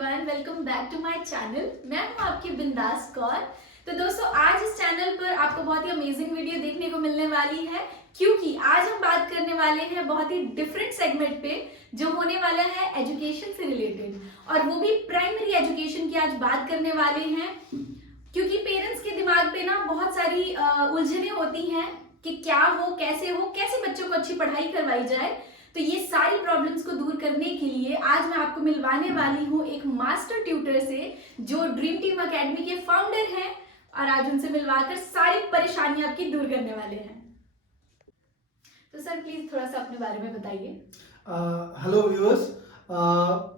Everyone, welcome back to my channel. मैं हूं आपकी बिंदास कौर। तो दोस्तों, आज इस चैनल पर आपको बहुत ही अमेजिंग वीडियो देखने को मिलने वाली है, क्योंकि आज हम बात करने वाले हैं बहुत ही डिफरेंट सेगमेंट पे, जो होने वाला है एजुकेशन से रिलेटेड, और वो भी प्राइमरी एजुकेशन की आज बात करने वाले हैं। क्योंकि पेरेंट्स के दिमाग पे ना बहुत सारी उलझने होती हैं कि क्या हो, कैसे बच्चों को अच्छी पढ़ाई करवाई जाए। तो ये सारी प्रॉब्लम्स को दूर करने के लिए आज मैं आपको मिलवाने वाली हूँ एक मास्टर ट्यूटर से, जो ड्रीम टीम एकेडमी के फाउंडर हैं, और आज उनसे मिलवाकर सारी परेशानियां आपकी दूर करने वाले हैं। तो सर, प्लीज थोड़ा सा अपने बारे में बताइए। हेलो व्यूअर्स,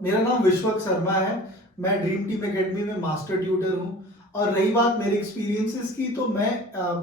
मेरा नाम विश्वक शर्मा है। मैं ड्रीम टीम एकेडमी में मास्टर ट्यूटर हूँ। और रही बात मेरे एक्सपीरियंसेस की, तो मैं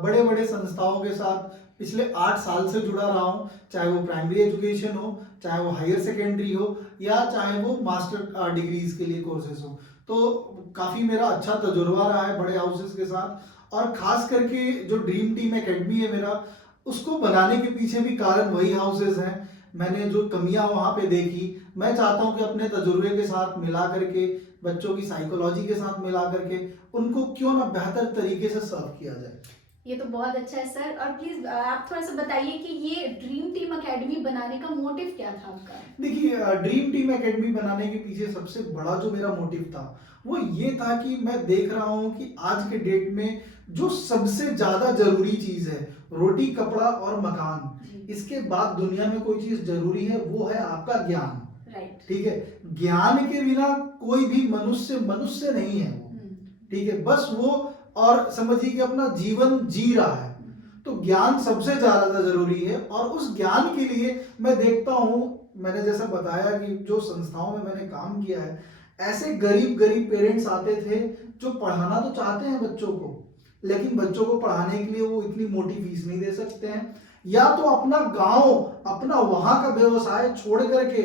बड़े बड़े संस्थाओं के साथ पिछले 8 साल से जुड़ा रहा हूँ। चाहे वो प्राइमरी एजुकेशन हो, चाहे वो हायर सेकेंडरी हो, या चाहे वो मास्टर डिग्रीज के लिए कोर्सेज हो। तो काफ़ी मेरा अच्छा तजुर्बा रहा है बड़े हाउसेस के साथ। और ख़ास करके जो ड्रीम टीम एकेडमी है मेरा, उसको बनाने के पीछे भी कारण वही हाउसेस हैं। मैंने जो कमियां वहाँ पे देखी, मैं चाहता हूँ कि अपने तजुर्बे के साथ मिला करके, बच्चों की साइकोलॉजी के साथ मिला करके, उनको क्यों ना बेहतर तरीके से सर्व किया जाए। ये तो बहुत अच्छा है सर। और प्लीज आप थोड़ा सा बताइए कि ये ड्रीम टीम एकेडमी बनाने का मोटिव क्या था आपका? देखिए, ड्रीम टीम एकेडमी बनाने के पीछे सबसे बड़ा जो मेरा मोटिव था, वो ये था कि मैं देख रहा हूँ कि आज के डेट में जो सबसे ज्यादा जरूरी चीज है, रोटी कपड़ा और मकान, इसके बाद दुनिया में कोई चीज जरूरी है, वो है आपका ज्ञान। राइट। ठीक है, ज्ञान के बिना कोई भी मनुष्य मनुष्य नहीं है वो। ठीक है, बस वो, और समझिए कि अपना जीवन जी रहा है। तो ज्ञान सबसे ज्यादा जरूरी है। और उस ज्ञान के लिए मैं देखता हूँ, मैंने जैसा बताया कि जो संस्थाओं में मैंने काम किया है, ऐसे गरीब गरीब पेरेंट्स आते थे जो पढ़ाना तो चाहते हैं बच्चों को, लेकिन बच्चों को पढ़ाने के लिए वो इतनी मोटी फीस नहीं दे सकते हैं, या तो अपना गांव, अपना वहां का व्यवसाय छोड़ करके,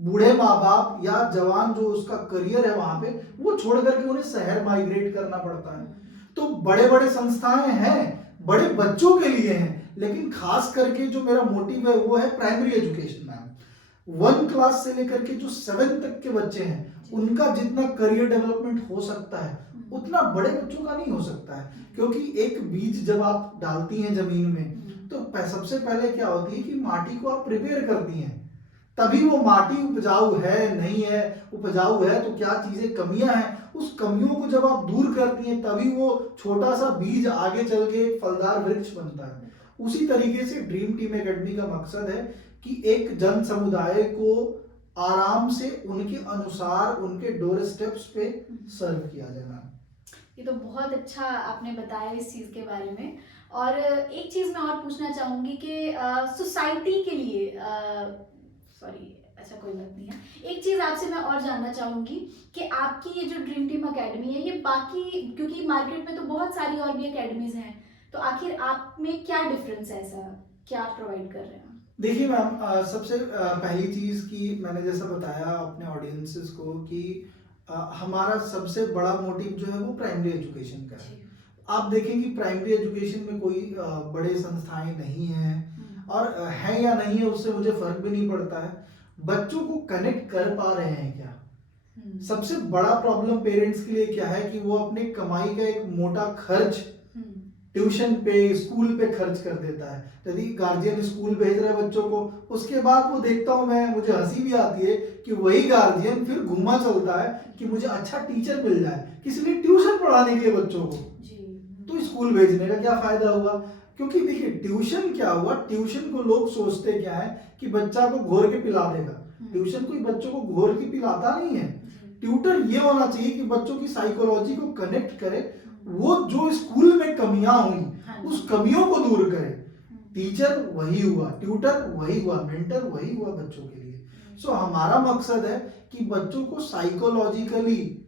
बूढ़े माँ बाप या जवान जो उसका करियर है वहां पे, वो छोड़ करके उन्हें शहर माइग्रेट करना पड़ता है। तो बड़े बड़े संस्थाएं हैं, बड़े बच्चों के लिए हैं, लेकिन खास करके जो मेरा मोटिव है वो है प्राइमरी एजुकेशन। मैम, 1 क्लास से लेकर के जो 7 तक के बच्चे हैं, उनका जितना करियर डेवलपमेंट हो सकता है उतना बड़े बच्चों का नहीं हो सकता है। क्योंकि एक बीज जब आप डालती हैं जमीन में, तो सबसे पहले क्या होती है कि माटी को आप प्रिपेयर करती हैं, तभी वो माटी उपजाऊ है नहीं है, उपजाऊ है तो क्या चीजें कमियां हैं, उस कमियों को जब आप दूर करती हैं, तभी वो छोटा सा बीज आगे चल के फलदार वृक्ष बनता है। उसी तरीके से ड्रीम टीम एकेडमी का मकसद है कि एक जन समुदाय को आराम से उनके अनुसार उनके डोर स्टेप्स पे सर्व किया जाना। ये तो बहुत अच्छा आपने बताया इस चीज के बारे में। और एक चीज मैं और पूछना चाहूंगी कि सोसाइटी के लिए, सॉरी, अच्छा कोई बात नहीं है, एक चीज आपसे मैं और जानना चाहूंगी कि आपकी ये जो ड्रीम टीम एकेडमी है, ये बाकी, क्योंकि मार्केट में तो बहुत सारी और भी एकेडमीज हैं, तो आखिर आप में क्या डिफरेंस है, ऐसा क्या आप प्रोवाइड कर रहे हैं? देखिए मैम, सबसे पहली चीज की मैंने जैसा बताया अपने ऑडियंसेस को कि हमारा सबसे बड़ा मोटिव जो है वो प्राइमरी एजुकेशन का है। आप देखें कि प्राइमरी एजुकेशन में कोई बड़े संस्थाएं नहीं हैं, और है या नहीं है उससे मुझे फर्क भी नहीं पड़ता है। बच्चों को कनेक्ट कर पा रहे हैं क्या? सबसे बड़ा प्रॉब्लम पेरेंट्स के लिए क्या है कि वो अपने कमाई का एक मोटा खर्च ट्यूशन पे, स्कूल पे खर्च कर देता है। यदि गार्जियन स्कूल भेज रहा है बच्चों को, उसके बाद वो देखता हूँ मैं, मुझे हंसी भी आती है कि वही गार्जियन फिर घूमा चलता है कि मुझे अच्छा टीचर मिल जाए, किसी ने ट्यूशन पढ़ाने के लिए बच्चों को, तो स्कूल भेजने का क्या फायदा हुआ? क्योंकि देखिए, ट्यूशन क्या हुआ, ट्यूशन को लोग सोचते क्या है कि बच्चा को घोर के पिला देगा। ट्यूशन कोई बच्चों को घोर के पिलाता नहीं है। ट्यूटर ये होना चाहिए कि बच्चों की साइकोलॉजी को कनेक्ट करे, वो जो स्कूल में कमियां हुई उस कमियों को दूर करे। टीचर वही हुआ, ट्यूटर वही हुआ, मेंटर वही हुआ बच्चों के लिए। सो हमारा मकसद है कि बच्चों को साइकोलॉजिकली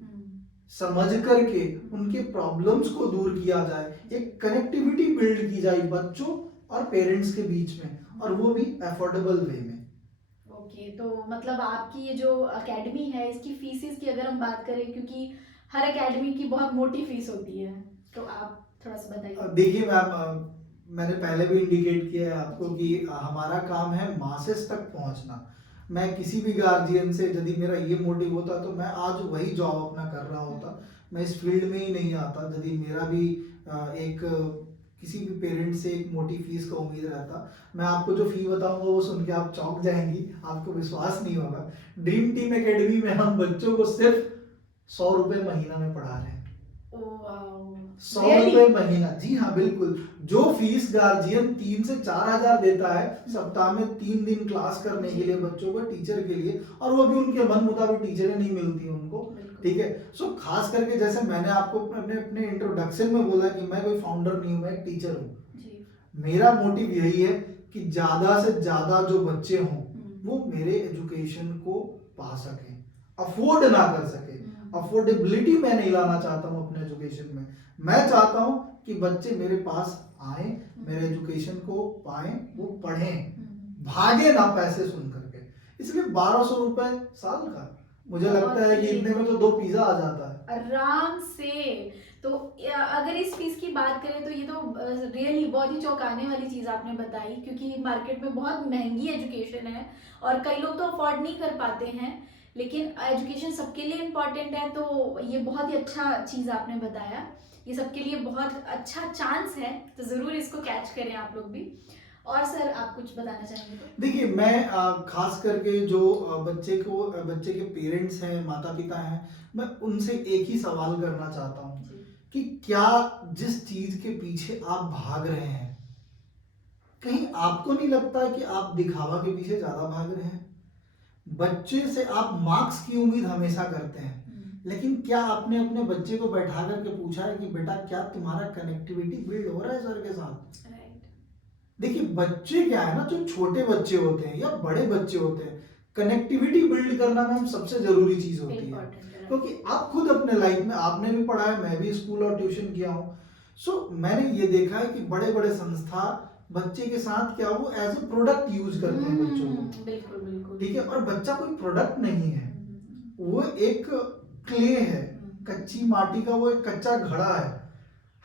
समझ करके उनके प्रॉब्लम्स को दूर किया जाए, एक कनेक्टिविटी बिल्ड की जाए बच्चों और पेरेंट्स के बीच में, और वो भी अफोर्डेबल वे में। ओके, तो मतलब आपकी ये जो एकेडमी है, इसकी फीसिस की अगर हम बात करें, क्योंकि हर एकेडमी की बहुत मोटी फीस होती है, तो आप थोड़ा सा बताइए। देखिए मैम, मैंने पहले भी इंडिकेट किया है आपको कि हमारा काम है मासेस तक पहुंचना। मैं किसी भी गार्जियन से यदि मेरा ये मोटिव होता तो मैं आज वही जॉब अपना कर रहा होता, मैं इस फील्ड में ही नहीं आता। यदि मेरा भी एक किसी भी पेरेंट से एक मोटी फीस का उम्मीद रहता, मैं आपको जो फी बताऊंगा वो सुन के आप चौंक जाएंगी, आपको विश्वास नहीं होगा। ड्रीम टीम एकेडमी में हम बच्चों को सिर्फ 100 रुपए महीना में पढ़ा रहे हैं। ओह वाओ, 100 रुपए महीना, जी हाँ बिल्कुल। जो फीस गार्जियन 3 से 4 हजार देता है सप्ताह में 3 दिन क्लास करने के लिए बच्चों को, टीचर के लिए, और वो भी उनके मन मुताबिक टीचरें नहीं मिलती उनको, ठीक है। सो खास करके जैसे मैंने आपको अपने अपने इंट्रोडक्शन में बोला कि मैं कोई फाउंडर नहीं हूँ, मैं एक टीचर हूँ। मेरा मोटिव यही है कि ज्यादा से ज्यादा जो बच्चे हों वो मेरे एजुकेशन को पा सकें, अफोर्ड ना कर सके। अफोर्डेबिलिटी मैं नहीं लाना चाहता हूँ अपने एजुकेशन में। मैं चाहता हूँ कि बच्चे मेरे पास आए, मेरे एजुकेशन को पाएं, वो पढ़ें, भागे ना पैसे सुन करके। इसलिए 1200 रुपए साल का, मुझे लगता है कि इतने में तो 2 पिज्जा आ जाता है आराम से। तो अगर इस फीस की बात करें तो ये तो रियली बहुत ही चौंकाने वाली चीज़ आपने बताई, क्योंकि मार्केट में बहुत महंगी एजुकेशन है और कई लोग तो अफोर्ड नहीं कर पाते हैं, लेकिन एजुकेशन सबके लिए इम्पॉर्टेंट है। तो ये बहुत ही अच्छा चीज़ आपने बताया, ये सबके लिए बहुत अच्छा चांस है, तो ज़रूर इसको कैच करें आप लोग भी। और सर आप कुछ बताना चाहेंगे तो? देखिए, मैं खास करके जो बच्चे के पेरेंट्स हैं, माता पिता हैं, मैं उनसे एक ही सवाल करना चाहता हूँ कि क्या जिस चीज के पीछे आप भाग रहे हैं, कहीं आपको नहीं लगता कि आप दिखावा के पीछे ज्यादा भाग रहे हैं? बच्चे से आप मार्क्स की उम्मीद हमेशा करते हैं, लेकिन क्या आपने अपने बच्चे को बैठा करके पूछा है कि बेटा क्या तुम्हारा कनेक्टिविटी बिल्ड हो रहा है सर के साथ? देखिए, बच्चे क्या है ना, जो छोटे बच्चे होते हैं या बड़े बच्चे होते हैं, कनेक्टिविटी बिल्ड करना मैम सबसे जरूरी चीज होती है। क्योंकि आप खुद अपने लाइफ में आपने भी पढ़ा है, मैं भी स्कूल और ट्यूशन किया हूँ। सो मैंने ये देखा है कि बड़े बड़े संस्था बच्चे के साथ क्या वो एज ए प्रोडक्ट यूज करते हैं बच्चों को, बिल्कुल बिल्कुल, ठीक है। और बच्चा कोई प्रोडक्ट नहीं है, वो एक क्ले है, कच्ची माटी का वो एक कच्चा घड़ा है।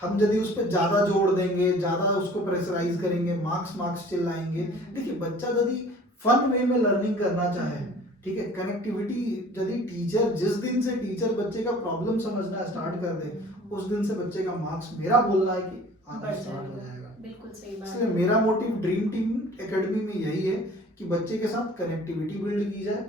हम यदि उस पर ज्यादा जोर देंगे, ज्यादा उसको प्रेशराइज करेंगे, मार्क्स मार्क्स चिल्लाएंगे। देखिए, बच्चा यदि फन वे में लर्निंग करना चाहे, ठीक है, कनेक्टिविटी, यदि टीचर जिस दिन से टीचर बच्चे का प्रॉब्लम समझना स्टार्ट कर दे, उस दिन से बच्चे का मार्क्स, मेरा बोलना है कि आना स्टार्ट हो जाएगा। बिल्कुल सही बात। इसलिए मेरा मोटिव ड्रीम टीम एकेडमी में यही है कि बच्चे के साथ कनेक्टिविटी बिल्ड की जाए।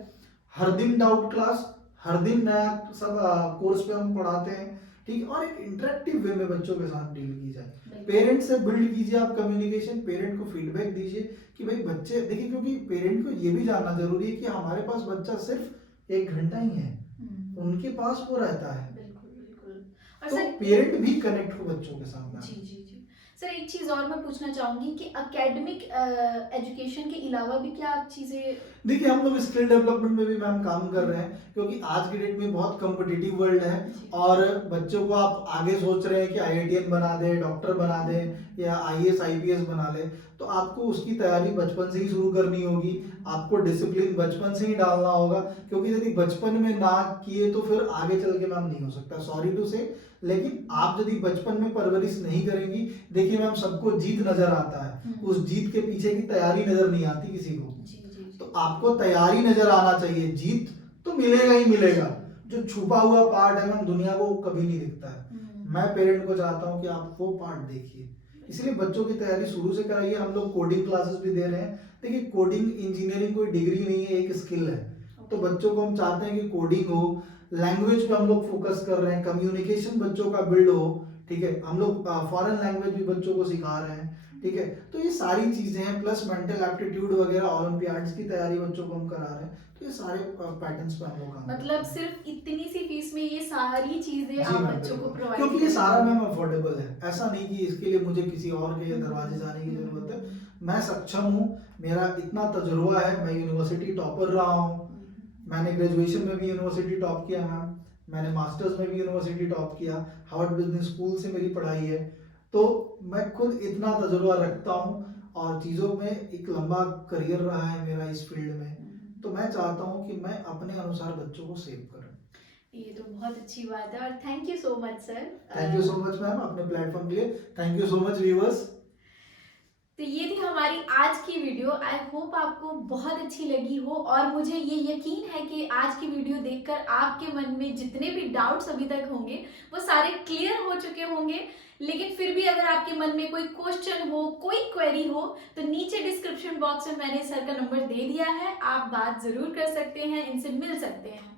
हर दिन डाउट क्लास, हर दिन नया सब कोर्स पे हम पढ़ाते हैं, ठीक है, और एक इंटरेक्टिव वे में बच्चों के साथ डील की जाए। पेरेंट से बिल्ड कीजिए आप कम्युनिकेशन, पेरेंट को फीडबैक दीजिए कि भाई बच्चे, देखिए, क्योंकि पेरेंट को ये भी जानना जरूरी है कि हमारे पास बच्चा सिर्फ 1 घंटा ही है, उनके पास वो रहता है। बिल्कुल बिल्कुल। और तो सर पेरेंट भी कनेक्ट हो बच्चों के साथ में। जी जी जी सर, एक चीज और मैं पूछना चाहूंगी कि एकेडमिक एजुकेशन के अलावा भी क्या चीजें? देखिए, हम लोग स्किल डेवलपमेंट में भी मैम काम कर रहे हैं, क्योंकि आज की डेट में बहुत कॉम्पिटिटिव वर्ल्ड है और बच्चों को आप आगे सोच रहे हैं कि आईआईटीएन बना दे, डॉक्टर बना दे या आईएएस आईपीएस बना ले, तो आपको उसकी तैयारी बचपन से ही शुरू करनी होगी। आपको डिसिप्लिन बचपन से ही डालना होगा, क्योंकि यदि बचपन में ना किए तो फिर आगे चल के मैम नहीं हो सकता, सॉरी टू से। लेकिन आप यदि बचपन में परवरिश नहीं करेंगी, देखिए मैम, सबको जीत नजर आता है, उस जीत के पीछे की तैयारी नजर नहीं आती किसी को। तो आपको तैयारी नजर आना चाहिए, जीत तो मिलेगा ही मिलेगा, जो छुपा हुआ पार्ट है मैम दुनिया को कभी नहीं दिखता है। मैं पेरेंट को चाहता हूँ कि आप वो पार्ट देखिए, इसलिए बच्चों की तैयारी शुरू से कराइए। हम लोग कोडिंग क्लासेस भी दे रहे हैं। देखिए, कोडिंग इंजीनियरिंग कोई डिग्री नहीं है, एक स्किल है। तो बच्चों को हम चाहते हैं कि कोडिंग हो, लैंग्वेज पे हम लोग फोकस कर रहे हैं, कम्युनिकेशन बच्चों का बिल्ड हो, ठीक है। हम लोग फॉरेन लैंग्वेज भी बच्चों को सिखा रहे हैं, ठीक है। तो ये सारी चीजें हैं, प्लस मेंटल एप्टीट्यूड वगैरह, ओलंपियाड्स की तैयारी बच्चों को हम करा रहे हैं। तो ये सारे पैटर्न्स पे हम लोग काम मतलब सिर्फ इतनी सी फीस में ये सारी चीजें आप बच्चों को प्रोवाइड, क्योंकि ये सारा मैम अफोर्डेबल है। ऐसा नहीं कि इसके लिए मुझे किसी और के दरवाजे जाने की जरूरत है। मैं सक्षम हूँ, मेरा इतना तजुर्बा है, मैं यूनिवर्सिटी टॉपर रहा हूँ, मैंने ग्रेजुएशन में भी यूनिवर्सिटी टॉप किया मैम, मैंने मास्टर्स में भी यूनिवर्सिटी टॉप किया, हार्वर्ड बिजनेस स्कूल से मेरी पढ़ाई है। तो मैं खुद इतना तजुर्बा रखता हूँ और चीज़ों में एक लंबा करियर रहा है मेरा इस फील्ड में। तो मैं चाहता हूँ कि मैं अपने अनुसार बच्चों को सेव करूँ। ये तो बहुत अच्छी बात है और thank you so much sir. Thank you so much ma'am अपने प्लेटफॉर्म के लिए। Thank you so much viewers. तो ये थी हमारी आज की वीडियो। आई होप आपको बहुत अच्छी लगी हो और मुझे ये यकीन है कि आज की वीडियो देखकर आपके मन में जितने भी डाउट्स अभी तक होंगे वो सारे क्लियर हो चुके होंगे। लेकिन फिर भी अगर आपके मन में कोई क्वेश्चन हो, कोई क्वेरी हो, तो नीचे डिस्क्रिप्शन बॉक्स में मैंने सर का नंबर दे दिया है, आप बात जरूर कर सकते हैं, इनसे मिल सकते हैं।